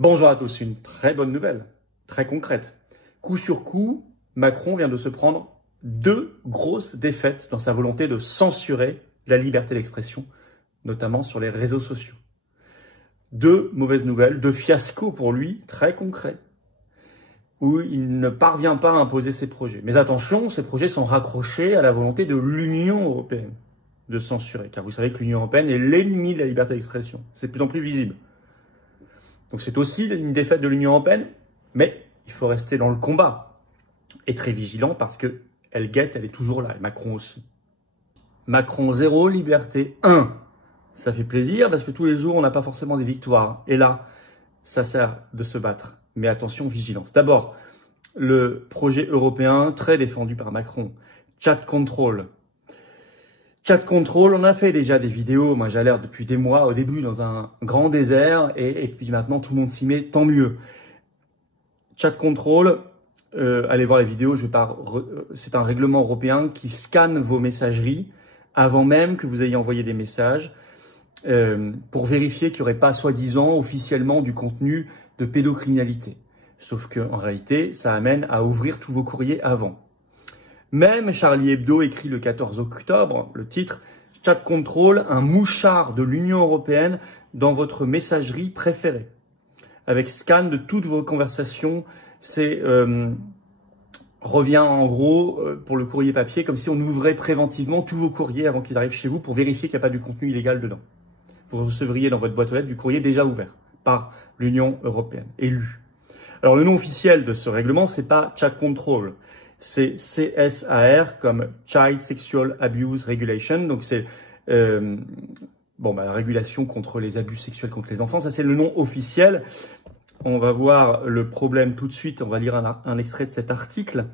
Bonjour à tous, une très bonne nouvelle, très concrète. Coup sur coup, Macron vient de se prendre 2 grosses défaites dans sa volonté de censurer la liberté d'expression, notamment sur les réseaux sociaux. 2 mauvaises nouvelles, 2 fiascos pour lui, très concrets, où il ne parvient pas à imposer ses projets. Mais attention, ces projets sont raccrochés à la volonté de l'Union européenne de censurer, car vous savez que l'Union européenne est l'ennemi de la liberté d'expression. C'est de plus en plus visible. Donc c'est aussi une défaite de l'Union européenne, mais il faut rester dans le combat et très vigilant parce que elle guette, elle est toujours là, et Macron aussi. Macron 0, liberté 1. Ça fait plaisir parce que tous les jours, on n'a pas forcément des victoires. Et là, ça sert de se battre. Mais attention, vigilance. D'abord, le projet européen très défendu par Macron, Chat Control. Chat Control, on a fait déjà des vidéos, moi j'alerte depuis des mois, au début dans un grand désert, et puis maintenant tout le monde s'y met, tant mieux. Chat Control, allez voir les vidéos, c'est un règlement européen qui scanne vos messageries avant même que vous ayez envoyé des messages, pour vérifier qu'il n'y aurait pas soi-disant officiellement du contenu de pédocriminalité. Sauf qu'en réalité, ça amène à ouvrir tous vos courriers avant. Même Charlie Hebdo écrit le 14 octobre, le titre « Chat Control, un mouchard de l'Union européenne dans votre messagerie préférée ». Avec scan de toutes vos conversations, revient en gros pour le courrier papier comme si on ouvrait préventivement tous vos courriers avant qu'ils arrivent chez vous pour vérifier qu'il n'y a pas du contenu illégal dedans. Vous recevriez dans votre boîte aux lettres du courrier déjà ouvert par l'Union européenne, élu. Alors le nom officiel de ce règlement, c'est pas Chat Control. C'est CSAR comme Child Sexual Abuse Regulation. Donc c'est la régulation contre les abus sexuels contre les enfants. Ça, c'est le nom officiel. On va voir le problème tout de suite. On va lire un extrait de cet article,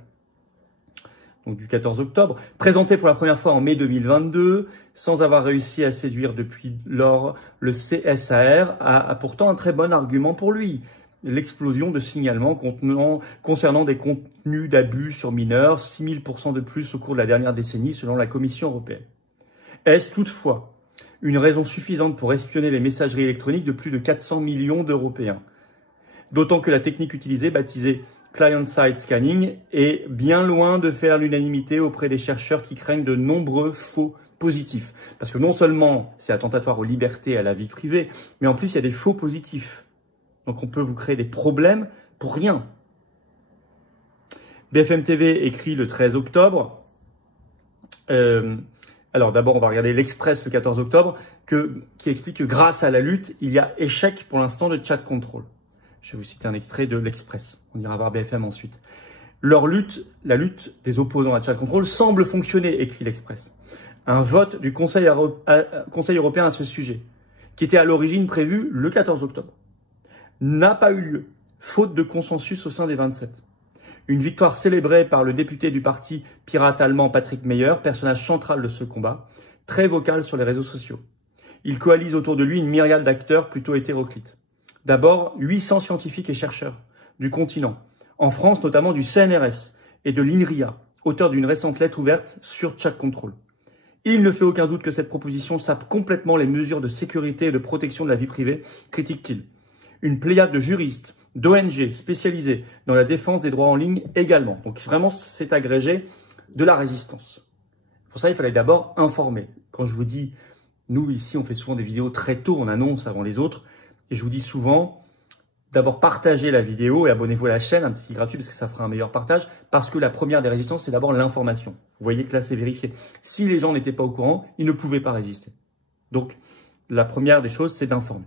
donc du 14 octobre. Présenté pour la première fois en mai 2022, sans avoir réussi à séduire depuis lors, le CSAR a pourtant un très bon argument pour lui. L'explosion de signalements concernant des contenus d'abus sur mineurs, 6000% de plus au cours de la dernière décennie selon la Commission européenne. Est-ce toutefois une raison suffisante pour espionner les messageries électroniques de plus de 400 millions d'Européens? D'autant que la technique utilisée, baptisée Client-Side Scanning, est bien loin de faire l'unanimité auprès des chercheurs qui craignent de nombreux faux positifs. Parce que non seulement c'est attentatoire aux libertés et à la vie privée, mais en plus il y a des faux positifs. Donc on peut vous créer des problèmes pour rien. BFM TV écrit le 13 octobre. Alors d'abord, on va regarder l'Express le 14 octobre qui explique que grâce à la lutte, il y a échec pour l'instant de Chat Control. Je vais vous citer un extrait de l'Express. On ira voir BFM ensuite. La lutte des opposants à Chat Control semble fonctionner, écrit l'Express. Un vote du Conseil européen à ce sujet, qui était à l'origine prévu le 14 octobre. N'a pas eu lieu, faute de consensus au sein des 27. Une victoire célébrée par le député du parti pirate allemand Patrick Meyer, personnage central de ce combat, très vocal sur les réseaux sociaux. Il coalise autour de lui une myriade d'acteurs plutôt hétéroclites. D'abord, 800 scientifiques et chercheurs du continent, en France notamment du CNRS et de l'INRIA, auteurs d'une récente lettre ouverte sur Chat Control. Il ne fait aucun doute que cette proposition sape complètement les mesures de sécurité et de protection de la vie privée, critique-t-il. Une pléiade de juristes, d'ONG spécialisés dans la défense des droits en ligne également. Donc vraiment, c'est agrégé de la résistance. Pour ça, il fallait d'abord informer. Quand je vous dis, nous ici, on fait souvent des vidéos très tôt, on annonce avant les autres. Et je vous dis souvent, d'abord partagez la vidéo et abonnez-vous à la chaîne, un petit gratuit parce que ça fera un meilleur partage. Parce que la première des résistances, c'est d'abord l'information. Vous voyez que là, c'est vérifié. Si les gens n'étaient pas au courant, ils ne pouvaient pas résister. Donc, la première des choses, c'est d'informer.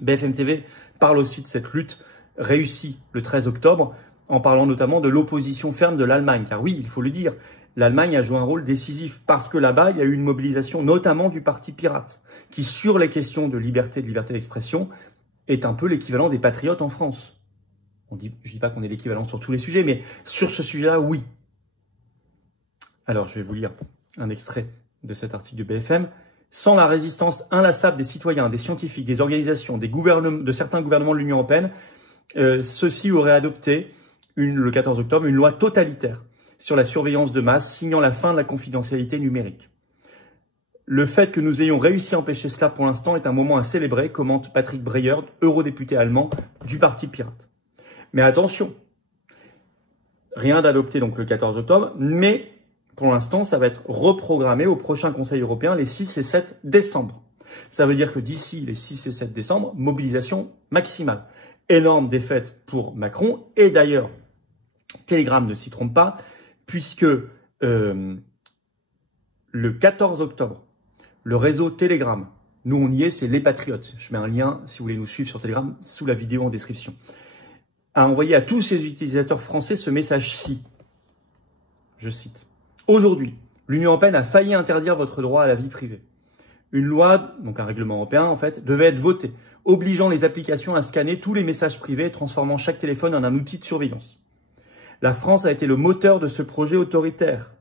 BFM TV parle aussi de cette lutte réussie le 13 octobre en parlant notamment de l'opposition ferme de l'Allemagne. Car oui, il faut le dire, l'Allemagne a joué un rôle décisif parce que là-bas, il y a eu une mobilisation notamment du parti pirate qui, sur les questions de liberté d'expression, est un peu l'équivalent des patriotes en France. Je ne dis pas qu'on est l'équivalent sur tous les sujets, mais sur ce sujet-là, oui. Alors, je vais vous lire un extrait de cet article de BFM. Sans la résistance inlassable des citoyens, des scientifiques, des organisations, de certains gouvernements de l'Union européenne, ceux-ci auraient adopté, le 14 octobre, une loi totalitaire sur la surveillance de masse, signant la fin de la confidentialité numérique. Le fait que nous ayons réussi à empêcher cela pour l'instant est un moment à célébrer, commente Patrick Breyer, eurodéputé allemand du Parti pirate. Mais attention, rien d'adopté donc le 14 octobre, mais pour l'instant, ça va être reprogrammé au prochain Conseil européen les 6 et 7 décembre. Ça veut dire que d'ici les 6 et 7 décembre, mobilisation maximale. Énorme défaite pour Macron. Et d'ailleurs, Telegram ne s'y trompe pas, puisque le 14 octobre, le réseau Telegram, nous on y est, c'est les Patriotes. Je mets un lien, si vous voulez nous suivre sur Telegram, sous la vidéo en description. A envoyé à tous ses utilisateurs français ce message-ci. Je cite. Aujourd'hui, l'Union européenne a failli interdire votre droit à la vie privée. Une loi, donc un règlement européen en fait, devait être votée, obligeant les applications à scanner tous les messages privés et transformant chaque téléphone en un outil de surveillance. La France a été le moteur de ce projet autoritaire.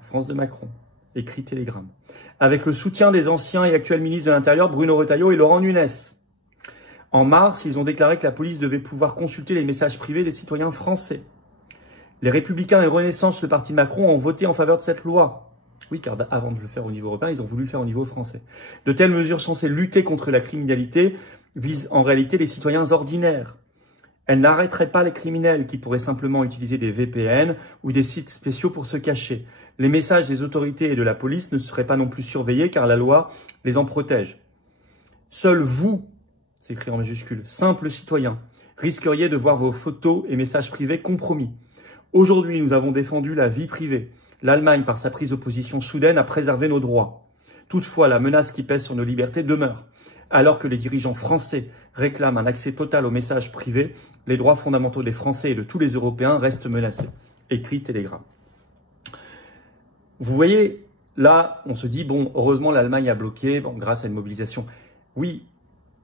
France de Macron, écrit Telegram. Avec le soutien des anciens et actuels ministres de l'Intérieur, Bruno Retailleau et Laurent Nunez. En mars, ils ont déclaré que la police devait pouvoir consulter les messages privés des citoyens français. Les Républicains et Renaissance, le parti de Macron, ont voté en faveur de cette loi. Oui, car avant de le faire au niveau européen, ils ont voulu le faire au niveau français. De telles mesures censées lutter contre la criminalité visent en réalité les citoyens ordinaires. Elles n'arrêteraient pas les criminels qui pourraient simplement utiliser des VPN ou des sites spéciaux pour se cacher. Les messages des autorités et de la police ne seraient pas non plus surveillés car la loi les en protège. Seuls vous, c'est écrit en majuscule, simples citoyens, risqueriez de voir vos photos et messages privés compromis. Aujourd'hui, nous avons défendu la vie privée. L'Allemagne, par sa prise de position soudaine, a préservé nos droits. Toutefois, la menace qui pèse sur nos libertés demeure. Alors que les dirigeants français réclament un accès total aux messages privés, les droits fondamentaux des Français et de tous les Européens restent menacés. Écrit Telegram. Vous voyez, là, on se dit, bon, heureusement, l'Allemagne a bloqué, bon, grâce à une mobilisation. Oui,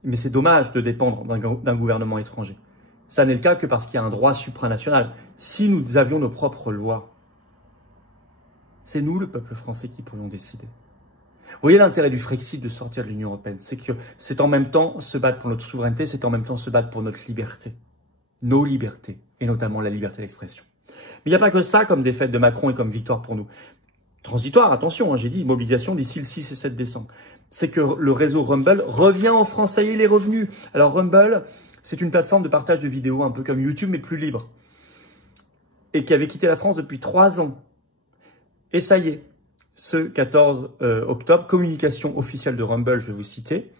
mais c'est dommage de dépendre d'un gouvernement étranger. Ça n'est le cas que parce qu'il y a un droit supranational. Si nous avions nos propres lois, c'est nous, le peuple français, qui pourrions décider. Vous voyez l'intérêt du Frexit de sortir de l'Union européenne, c'est que c'est en même temps se battre pour notre souveraineté, c'est en même temps se battre pour notre liberté. Nos libertés, et notamment la liberté d'expression. Mais il n'y a pas que ça comme défaite de Macron et comme victoire pour nous. Transitoire, attention, j'ai dit mobilisation d'ici le 6 et 7 décembre. C'est que le réseau Rumble revient en France, ça y est, il est revenu. Alors Rumble, c'est une plateforme de partage de vidéos, un peu comme YouTube, mais plus libre. Et qui avait quitté la France depuis 3 ans. Et ça y est, ce 14 octobre, communication officielle de Rumble, je vais vous citer.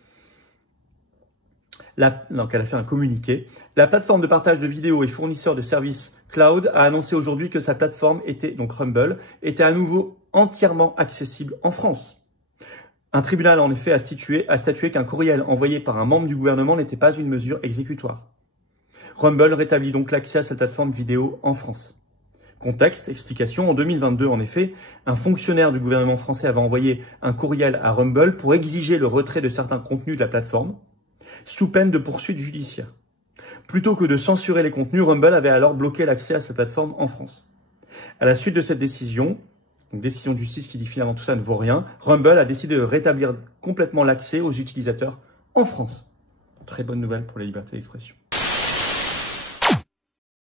Donc elle a fait un communiqué. La plateforme de partage de vidéos et fournisseur de services cloud a annoncé aujourd'hui que sa plateforme donc Rumble, était à nouveau entièrement accessible en France. Un tribunal, en effet, a statué qu'un courriel envoyé par un membre du gouvernement n'était pas une mesure exécutoire. Rumble rétablit donc l'accès à cette plateforme vidéo en France. Contexte, explication, en 2022, en effet, un fonctionnaire du gouvernement français avait envoyé un courriel à Rumble pour exiger le retrait de certains contenus de la plateforme, sous peine de poursuites judiciaires. Plutôt que de censurer les contenus, Rumble avait alors bloqué l'accès à cette plateforme en France. À la suite de cette décision, donc décision de justice qui dit finalement tout ça ne vaut rien, Rumble a décidé de rétablir complètement l'accès aux utilisateurs en France. Très bonne nouvelle pour la liberté d'expression.